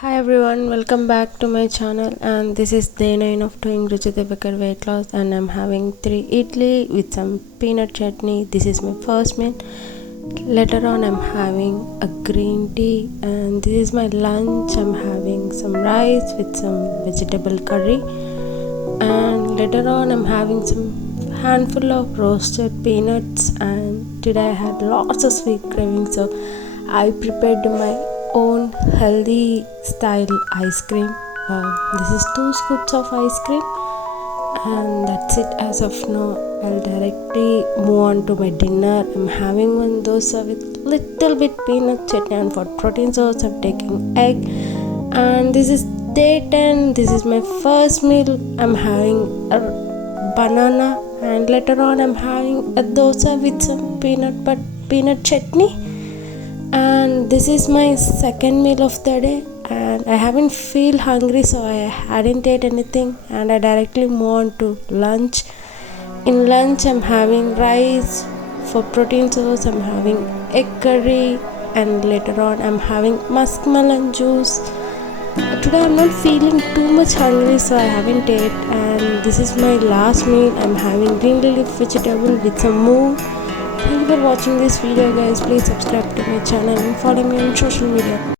Hi everyone, welcome back to my channel, and this is day 9 of doing rujutadiweker weight loss, and I'm having 3 idli with some peanut chutney. This is my first meal. Later on I'm having a green tea, and this is my lunch. I'm having some rice with some vegetable curry, and later on I'm having some handful of roasted peanuts. And today I had lots of sweet cravings, so I prepared my own healthy style ice cream. This is 2 scoops of ice cream, and that's it as of now. I'll directly move on to my dinner. I'm having one dosa with little bit peanut chutney, and for protein source I'm taking egg. And this is day 10. This is my first meal. I'm having a banana, and later on I'm having a dosa with some peanut chutney. And this is my second meal of the day, and I haven't feel hungry, so I hadn't ate anything, and I directly move on to lunch. In lunch I'm having rice. For protein source I'm having egg curry, and later on I'm having muskmelon juice. Today I'm not feeling too much hungry, so I haven't ate. And this is my last meal. I'm having green leaf vegetable with some moong. Thank you for watching this video, guys. Please subscribe to my channel and follow me on social media.